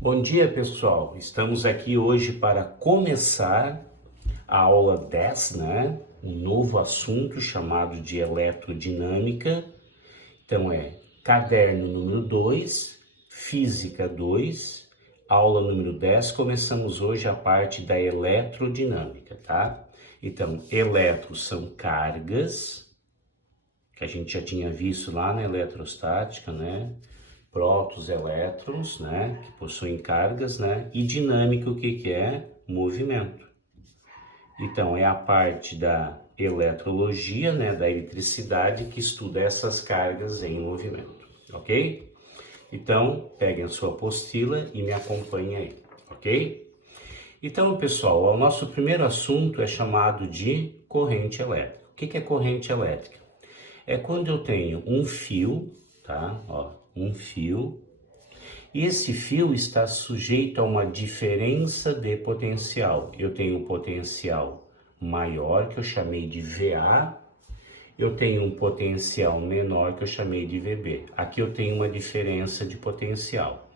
Bom dia, pessoal. Estamos aqui hoje para começar a aula 10, né? Um novo assunto chamado de eletrodinâmica. Então caderno número 2, física 2, aula número 10. Começamos hoje a parte da eletrodinâmica, tá? Então, elétrons são cargas, que a gente já tinha visto lá na eletrostática, né? Prótons, elétrons, né, que possuem cargas, né, e dinâmica, o que é? Movimento. Então, é a parte da eletrologia, né, da eletricidade, que estuda essas cargas em movimento, ok? Então, peguem a sua apostila e me acompanhem aí, ok? Então, pessoal, o nosso primeiro assunto é chamado de corrente elétrica. O que é corrente elétrica? É quando eu tenho um fio, tá? Ó, um fio, e esse fio está sujeito a uma diferença de potencial. Eu tenho um potencial maior, que eu chamei de VA, eu tenho um potencial menor, que eu chamei de VB. Aqui eu tenho uma diferença de potencial.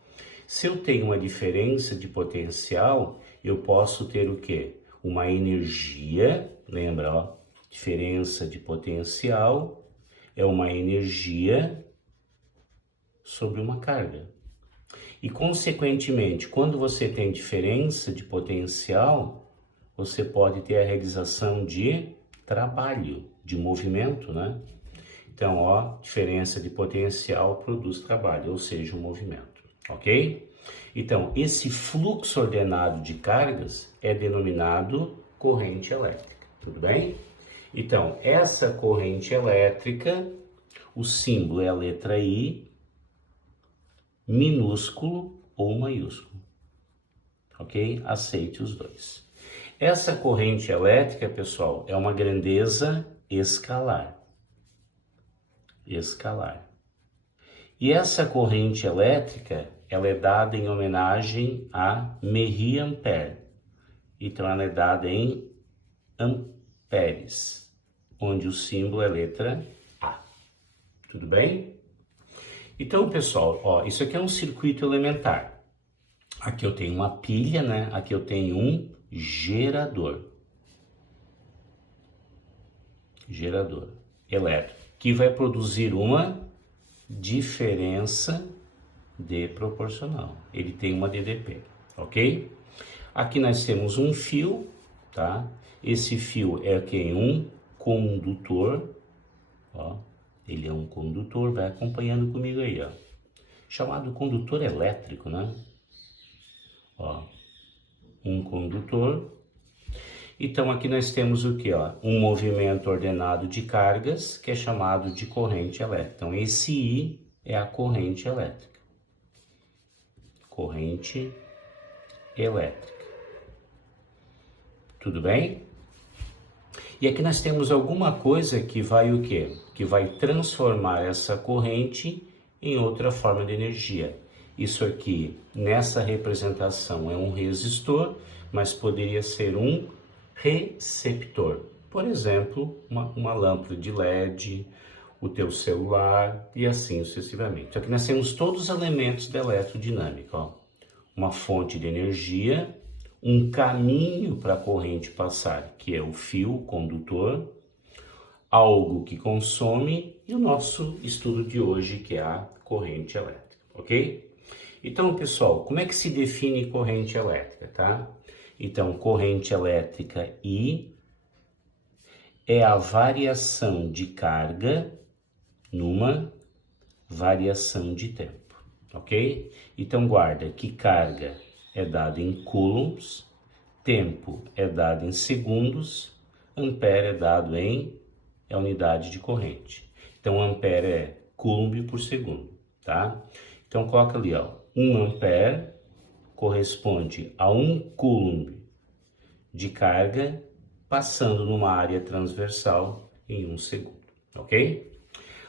Se eu tenho uma diferença de potencial, eu posso ter o quê? Uma energia, lembra, ó, diferença de potencial é uma energia sobre uma carga. E, consequentemente, quando você tem diferença de potencial, você pode ter a realização de trabalho, de movimento, né? Então, ó, diferença de potencial produz trabalho, ou seja, um movimento, ok? Então, esse fluxo ordenado de cargas é denominado corrente elétrica, tudo bem? Então, essa corrente elétrica, o símbolo é a letra I, minúsculo ou maiúsculo, ok? Aceite os dois. Essa corrente elétrica, pessoal, é uma grandeza escalar. Escalar. E essa corrente elétrica, ela é dada em homenagem a Marie Ampère. Então, ela é dada em amperes, onde o símbolo é letra A. Tudo bem? Então, pessoal, ó, isso aqui é um circuito elementar. Aqui eu tenho uma pilha, né? Aqui eu tenho um gerador. Gerador elétrico, que vai produzir uma diferença de proporcional. Ele tem uma DDP, ok? Aqui nós temos um fio, tá? Esse fio é aqui um condutor, ó. Ele é um condutor, vai acompanhando comigo aí, ó. Chamado condutor elétrico, né? Ó, um condutor. Então, aqui nós temos o que, ó? Um movimento ordenado de cargas, que é chamado de corrente elétrica. Então, esse I é a corrente elétrica. Corrente elétrica. Tudo bem? E aqui nós temos alguma coisa que vai o quê? Que vai transformar essa corrente em outra forma de energia. Isso aqui, nessa representação, é um resistor, mas poderia ser um receptor. Por exemplo, uma lâmpada de LED, o teu celular e assim sucessivamente. Então, aqui nós temos todos os elementos da eletrodinâmica, ó. Uma fonte de energia, um caminho para a corrente passar, que é o fio condutor, algo que consome e o nosso estudo de hoje, que é a corrente elétrica, ok? Então, pessoal, como é que se define corrente elétrica, tá? Então, corrente elétrica I é a variação de carga numa variação de tempo, ok? Então, guarda que carga é dada em coulombs, tempo é dado em segundos, ampere é dado em unidade de corrente. Então, ampere é coulomb por segundo, tá? Então, coloca ali, ó, 1 ampere corresponde a 1 coulomb de carga passando numa área transversal em 1 segundo, ok?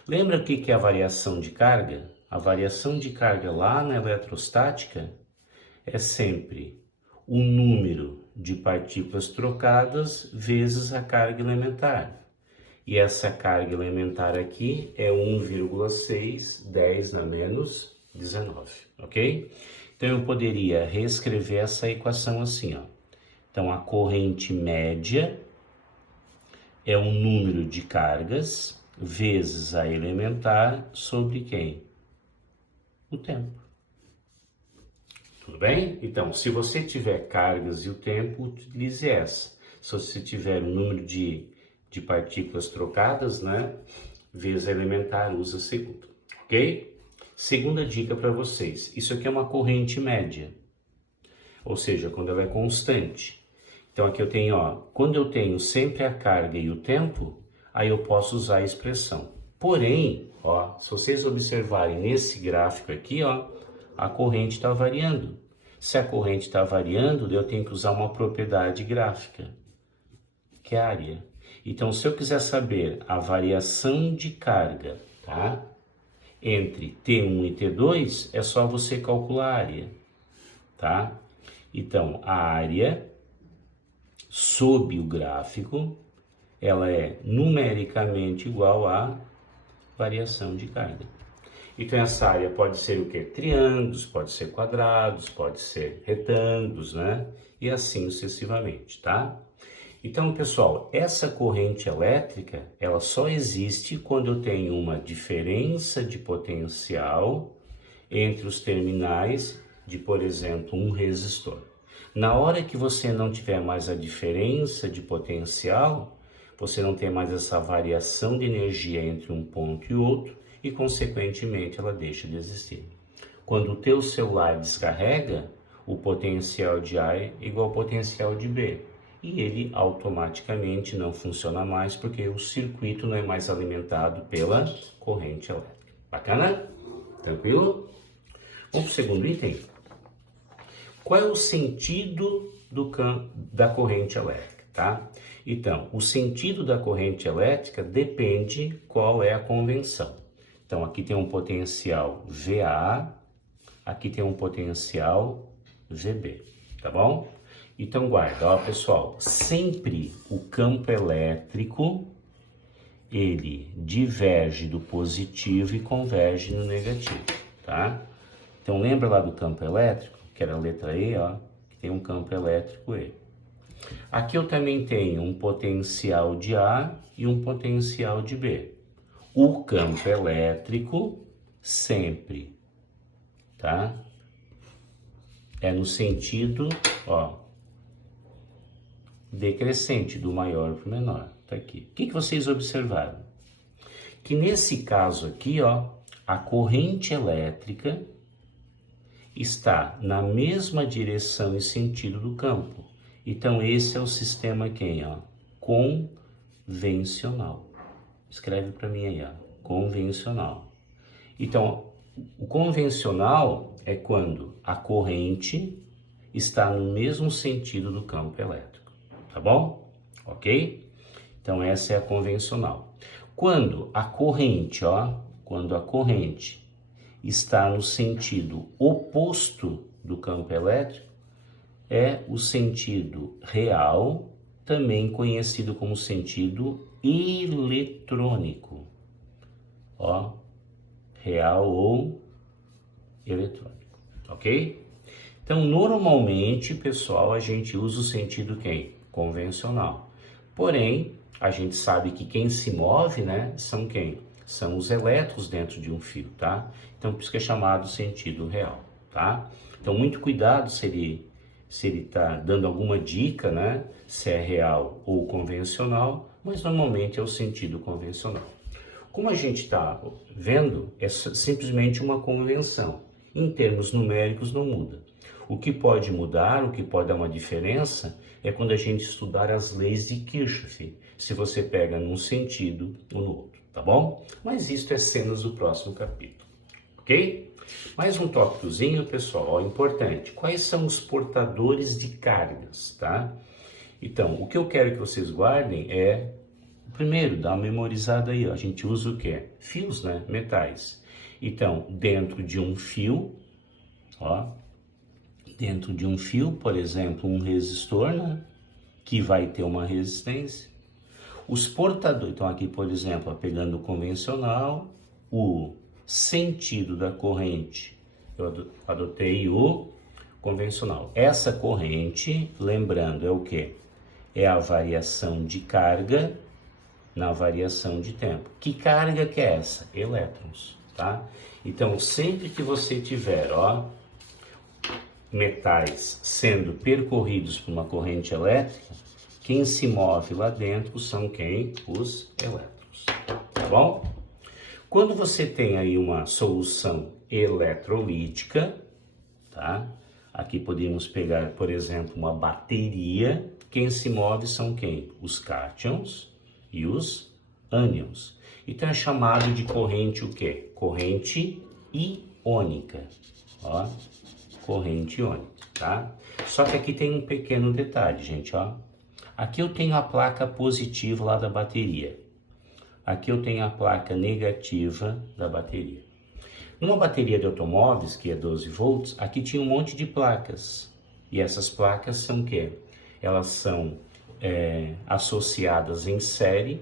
Lembra o que é a variação de carga? A variação de carga lá na eletrostática é sempre o número de partículas trocadas vezes a carga elementar. E essa carga elementar aqui é 1,6, 10 na menos 19, ok? Então eu poderia reescrever essa equação assim, ó. Então a corrente média é o número de cargas vezes a elementar sobre quem? O tempo. Tudo bem? Então, se você tiver cargas e o tempo, utilize essa. Se você tiver o número de partículas trocadas, né? Vezes a elementar, usa a segunda. Ok? Segunda dica para vocês. Isso aqui é uma corrente média. Ou seja, quando ela é constante. Então aqui eu tenho, ó, quando eu tenho sempre a carga e o tempo, aí eu posso usar a expressão. Porém, ó, se vocês observarem nesse gráfico aqui, ó, a corrente está variando. Se a corrente está variando, eu tenho que usar uma propriedade gráfica, que é a área. Então, se eu quiser saber a variação de carga, tá? Entre T1 e T2, é só você calcular a área, tá? Então, a área sob o gráfico, ela é numericamente igual à variação de carga. Então essa área pode ser o quê? Triângulos, pode ser quadrados, pode ser retângulos, né? E assim sucessivamente, tá? Então, pessoal, essa corrente elétrica, ela só existe quando eu tenho uma diferença de potencial entre os terminais de, por exemplo, um resistor. Na hora que você não tiver mais a diferença de potencial, você não tem mais essa variação de energia entre um ponto e outro e, consequentemente, ela deixa de existir. Quando o teu celular descarrega, o potencial de A é igual ao potencial de B. E ele automaticamente não funciona mais porque o circuito não é mais alimentado pela corrente elétrica. Bacana? Tranquilo? Vamos para o segundo item. Qual é o sentido da corrente elétrica, tá? Então, o sentido da corrente elétrica depende qual é a convenção. Então, aqui tem um potencial VA, aqui tem um potencial VB, tá bom? Então, guarda, ó, pessoal, sempre o campo elétrico, ele diverge do positivo e converge no negativo, tá? Então, lembra lá do campo elétrico? Que era a letra E, ó, que tem um campo elétrico E. Aqui eu também tenho um potencial de A e um potencial de B. O campo elétrico sempre, tá? É no sentido, ó, decrescente, do maior para o menor. Tá aqui. O que vocês observaram? Que nesse caso aqui, ó, a corrente elétrica está na mesma direção e sentido do campo. Então, esse é o sistema quem, ó? Convencional. Escreve para mim aí, ó. Convencional. Então, o convencional é quando a corrente está no mesmo sentido do campo elétrico. Tá bom? Ok? Então, essa é a convencional. Quando a corrente, ó, quando a corrente está no sentido oposto do campo elétrico, é o sentido real, também conhecido como sentido eletrônico. Ó, real ou eletrônico, ok? Então, normalmente, pessoal, a gente usa o sentido quem? Convencional. Porém, a gente sabe que quem se move, né, são quem? São os elétrons dentro de um fio, tá? Então, por isso que é chamado sentido real, tá? Então, muito cuidado se ele tá dando alguma dica, né? Se é real ou convencional, mas normalmente é o sentido convencional. Como a gente está vendo, é simplesmente uma convenção. Em termos numéricos, não muda. O que pode mudar, o que pode dar uma diferença, é quando a gente estudar as leis de Kirchhoff, se você pega num sentido ou no outro, tá bom? Mas isso é cenas do próximo capítulo, ok? Mais um tópicozinho, pessoal, ó, importante. Quais são os portadores de cargas, tá? Então, o que eu quero que vocês guardem é, primeiro, dá uma memorizada aí, ó. A gente usa o quê? Fios, né? Metais. Então, dentro de um fio, ó, dentro de um fio, por exemplo, um resistor, né? Que vai ter uma resistência. Os portadores, então aqui, por exemplo, ó, pegando o convencional, o sentido da corrente Eu adotei o convencional. Essa corrente, lembrando, é o quê? É a variação de carga na variação de tempo. Que carga que é essa? Elétrons, tá? Então, sempre que você tiver, ó, metais sendo percorridos por uma corrente elétrica, quem se move lá dentro são quem? Os elétrons, tá bom? Quando você tem aí uma solução eletrolítica, tá? Aqui podemos pegar, por exemplo, uma bateria. Quem se move são quem? Os cátions e os ânions. Então é chamado de corrente o quê? Corrente iônica. Ó, corrente iônica, tá? Só que aqui tem um pequeno detalhe, gente, ó. Aqui eu tenho a placa positiva lá da bateria. Aqui eu tenho a placa negativa da bateria. Numa bateria de automóveis, que é 12 volts, aqui tinha um monte de placas. E essas placas são o quê? Elas são associadas em série.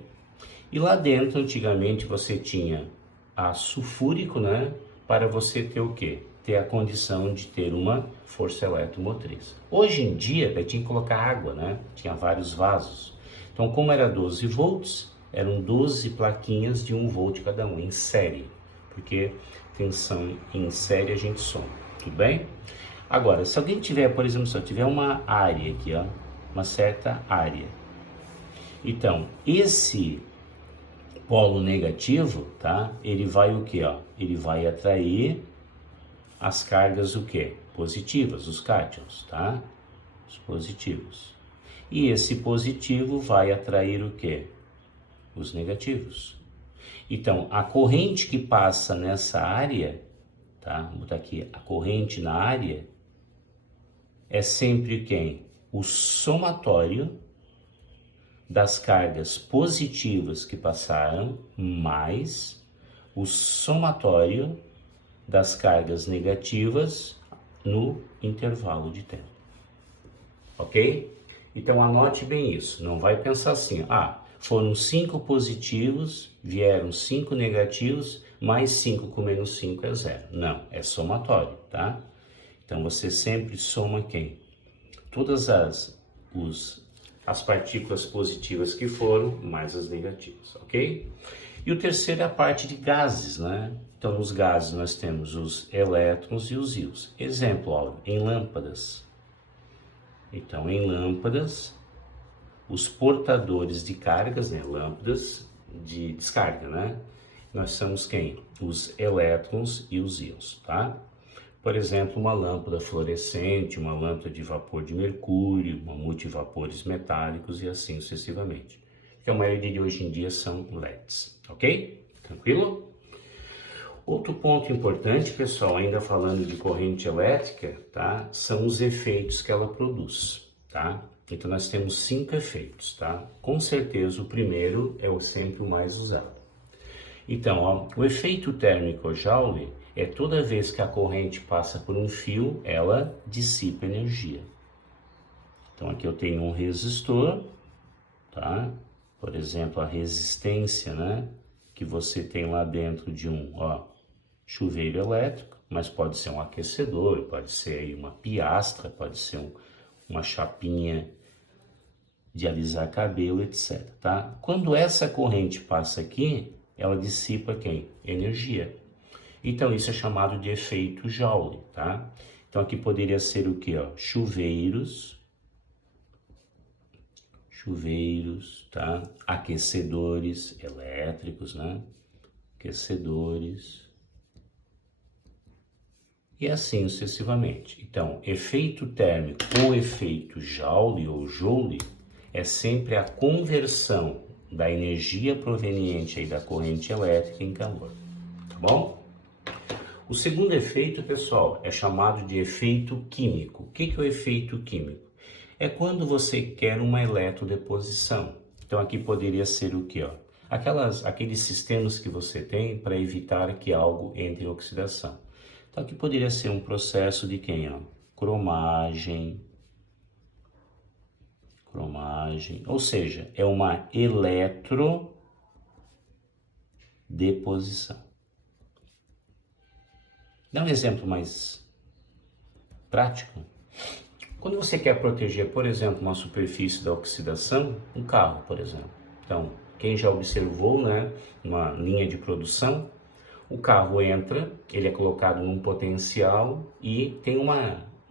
E lá dentro, antigamente, você tinha aço sulfúrico, né? Para você ter o quê? Ter a condição de ter uma força eletromotriz. Hoje em dia, daí tinha que colocar água, né? Tinha vários vasos. Então, como era 12 volts, eram 12 plaquinhas de 1 volt cada um, em série. Porque tensão em série a gente soma, tudo bem? Agora, se alguém tiver, por exemplo, se eu tiver uma área aqui, ó, uma certa área. Então, esse polo negativo, tá? Ele vai o quê, ó? Ele vai atrair as cargas o quê? Positivas, os cátions, tá? Os positivos. E esse positivo vai atrair o quê? Os negativos. Então, a corrente que passa nessa área, tá? Vou botar aqui, a corrente na área é sempre quem? O somatório das cargas positivas que passaram, mais o somatório das cargas negativas no intervalo de tempo. Ok? Então anote bem isso, não vai pensar assim, foram 5 positivos, vieram 5 negativos, mais 5 com menos 5 é 0. Não, é somatório, tá? Então você sempre soma quem? Todas as partículas positivas que foram, mais as negativas, ok? E o terceiro é a parte de gases, né? Então nos gases nós temos os elétrons e os íons. Exemplo, ó, em lâmpadas. Então em lâmpadas, os portadores de cargas, né, lâmpadas de descarga, né? Nós somos quem? Os elétrons e os íons, tá? Por exemplo, uma lâmpada fluorescente, uma lâmpada de vapor de mercúrio, uma multivapores metálicos e assim sucessivamente. Que a maioria de hoje em dia são LEDs, ok? Tranquilo? Outro ponto importante, pessoal, ainda falando de corrente elétrica, tá? São os efeitos que ela produz, tá? Então nós temos 5 efeitos, tá? Com certeza o primeiro é sempre o mais usado. Então, ó, o efeito térmico Joule é toda vez que a corrente passa por um fio, ela dissipa energia. Então aqui eu tenho um resistor, tá? Por exemplo, a resistência, né? Que você tem lá dentro de um, ó, chuveiro elétrico, mas pode ser um aquecedor, pode ser aí uma piastra, pode ser uma chapinha de alisar cabelo, etc, tá? Quando essa corrente passa aqui, ela dissipa quem? Energia. Então isso é chamado de efeito Joule, tá? Então aqui poderia ser o que, ó? Chuveiros, tá? Aquecedores elétricos, né? Aquecedores. E assim sucessivamente. Então, efeito térmico ou efeito Joule ou Joule é sempre a conversão da energia proveniente aí da corrente elétrica em calor, tá bom? O segundo efeito, pessoal, é chamado de efeito químico. O que é o efeito químico? É quando você quer uma eletrodeposição. Então aqui poderia ser o que, ó? Aqueles sistemas que você tem para evitar que algo entre em oxidação. Então aqui poderia ser um processo de quem, ó? Cromagem, ou seja, é uma eletrodeposição. Dá um exemplo mais prático. Quando você quer proteger, por exemplo, uma superfície da oxidação, um carro, por exemplo. Então, quem já observou, né, uma linha de produção, o carro entra, ele é colocado num potencial e tem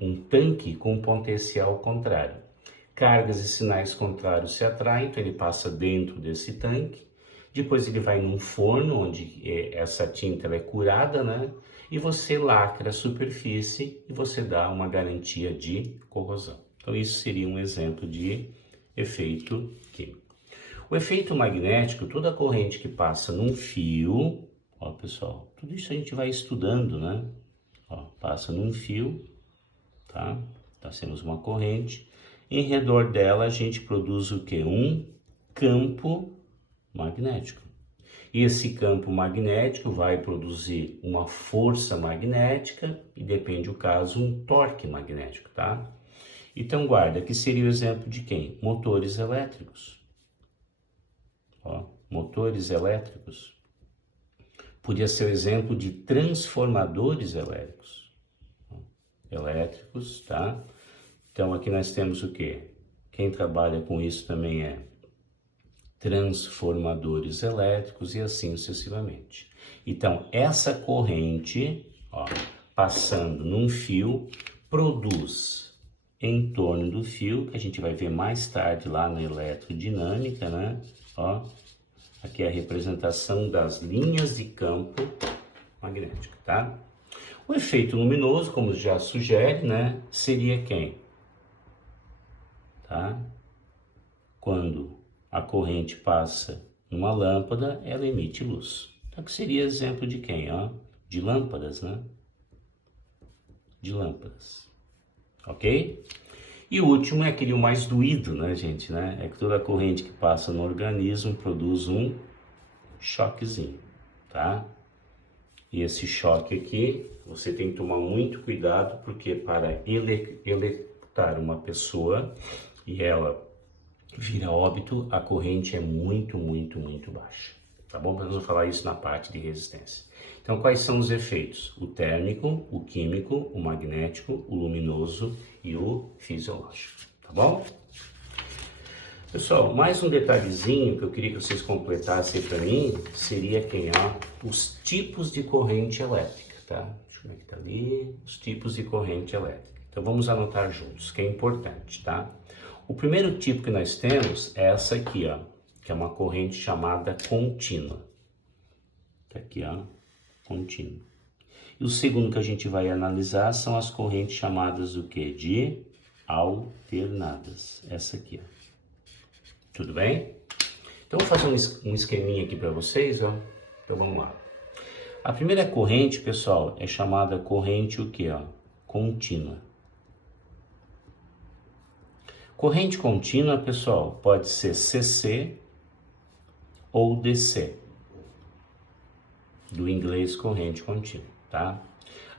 um tanque com um potencial contrário. Cargas e sinais contrários se atraem, então ele passa dentro desse tanque. Depois ele vai num forno, onde essa tinta ela é curada, né? E você lacra a superfície e você dá uma garantia de corrosão. Então isso seria um exemplo de efeito químico. O efeito magnético, toda a corrente que passa num fio, ó pessoal, tudo isso a gente vai estudando, né? Ó, passa num fio, tá? Nós temos uma corrente. Em redor dela a gente produz o que? Um campo magnético. E esse campo magnético vai produzir uma força magnética e, depende do caso, um torque magnético, tá? Então guarda que seria o exemplo de quem? Motores elétricos. Ó, motores elétricos. Podia ser o exemplo de transformadores elétricos. Elétricos, tá? Então aqui nós temos o quê? Quem trabalha com isso também é transformadores elétricos e assim sucessivamente. Então essa corrente, ó, passando num fio, produz em torno do fio, que a gente vai ver mais tarde lá na eletrodinâmica, né? Ó, aqui é a representação das linhas de campo magnético, tá? O efeito luminoso, como já sugere, né, seria quem? Tá? Quando a corrente passa numa lâmpada, ela emite luz. Então, que seria exemplo de quem? Ó? De lâmpadas, né? De lâmpadas. Ok? E o último é aquele mais doído, né, gente? Né? É que toda corrente que passa no organismo produz um choquezinho, tá? E esse choque aqui, você tem que tomar muito cuidado, porque para eletrocutar uma pessoa e ela vir a óbito, a corrente é muito baixa, tá bom? Nós vamos falar isso na parte de resistência. Então, quais são os efeitos? O térmico, o químico, o magnético, o luminoso e o fisiológico, tá bom? Pessoal, mais um detalhezinho que eu queria que vocês completassem para mim seria quem? Os tipos de corrente elétrica, tá? Deixa eu ver que tá ali, os tipos de corrente elétrica. Então, vamos anotar juntos, que é importante, tá? O primeiro tipo que nós temos é essa aqui, ó, que é uma corrente chamada contínua. Tá aqui, ó, contínua. E o segundo que a gente vai analisar são as correntes chamadas do quê? De alternadas. Essa aqui, ó. Tudo bem? Então, vou fazer um esqueminha aqui para vocês, ó. Então, vamos lá. A primeira corrente, pessoal, é chamada corrente o quê, ó? Contínua. Corrente contínua, pessoal, pode ser CC ou DC. Do inglês, corrente contínua, tá?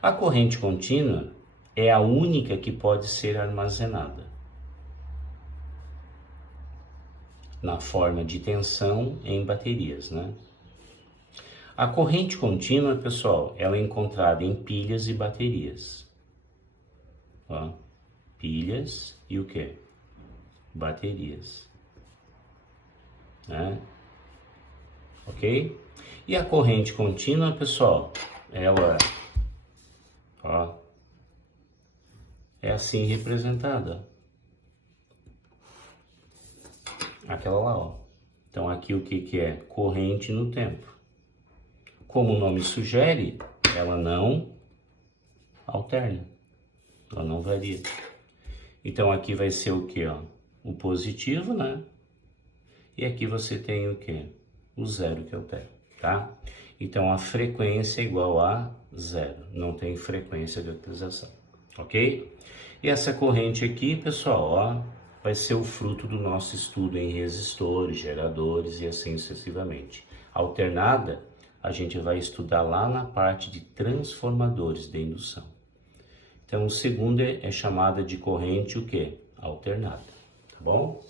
A corrente contínua é a única que pode ser armazenada na forma de tensão em baterias, né? A corrente contínua, pessoal, ela é encontrada em pilhas e baterias. Ó, pilhas e o quê? Baterias, né? Ok? E a corrente contínua, pessoal, ela, ó, é assim representada. Aquela lá, ó. Então aqui o que é? Corrente no tempo. Como o nome sugere, ela não alterna, ela não varia. Então aqui vai ser o que, ó? O positivo, né? E aqui você tem o que? O zero que altera, tá? Então a frequência é igual a zero, não tem frequência de utilização, ok? E essa corrente aqui, pessoal, ó, vai ser o fruto do nosso estudo em resistores, geradores e assim sucessivamente. Alternada, a gente vai estudar lá na parte de transformadores de indução. Então, o segundo é chamada de corrente o quê? Alternada, tá bom?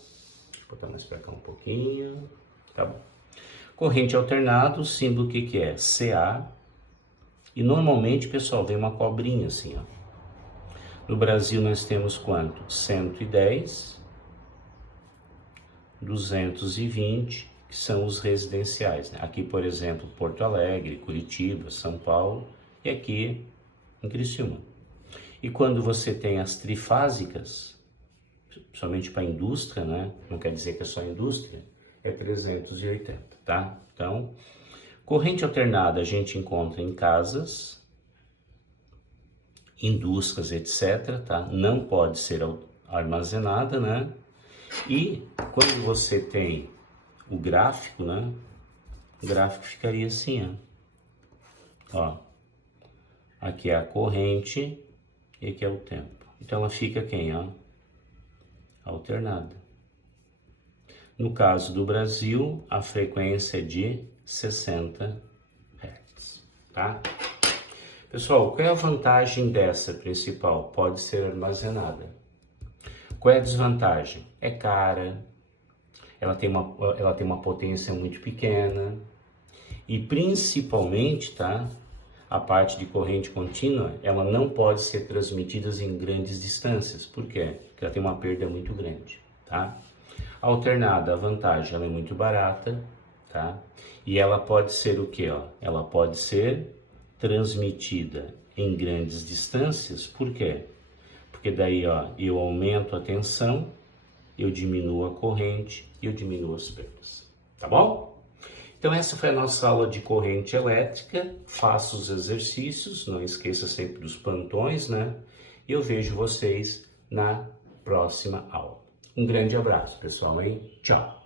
Deixa eu botar mais pra cá um pouquinho, tá bom. Corrente alternada, o símbolo que é? Ca, E normalmente, pessoal, vem uma cobrinha assim, ó. No Brasil nós temos quanto? 110, 220, que são os residenciais, né? Aqui, por exemplo, Porto Alegre, Curitiba, São Paulo e aqui em Criciúma. E quando você tem as trifásicas, somente para a indústria, né? Não quer dizer que é só indústria, é 380, tá? Então, corrente alternada a gente encontra em casas, indústrias, etc, tá? Não pode ser armazenada, né? E quando você tem o gráfico, né? O gráfico ficaria assim, ó. Aqui é a corrente e aqui é o tempo. Então ela fica quem, ó? Alternada. No caso do Brasil, a frequência é de 60 Hz, tá? Pessoal, qual é a vantagem dessa principal? Pode ser armazenada. Qual é a desvantagem? É cara, ela tem uma potência muito pequena e principalmente, tá? A parte de corrente contínua, ela não pode ser transmitida em grandes distâncias. Por quê? Porque ela tem uma perda muito grande, tá? Alternada, a vantagem, ela é muito barata, tá? E ela pode ser o quê, ó? Ela pode ser transmitida em grandes distâncias. Por quê? Porque daí, ó, eu aumento a tensão, eu diminuo a corrente e eu diminuo as perdas, tá bom? Então essa foi a nossa aula de corrente elétrica. Faça os exercícios, não esqueça sempre dos plantões, né? E eu vejo vocês na próxima aula. Um grande abraço, pessoal, hein? Tchau!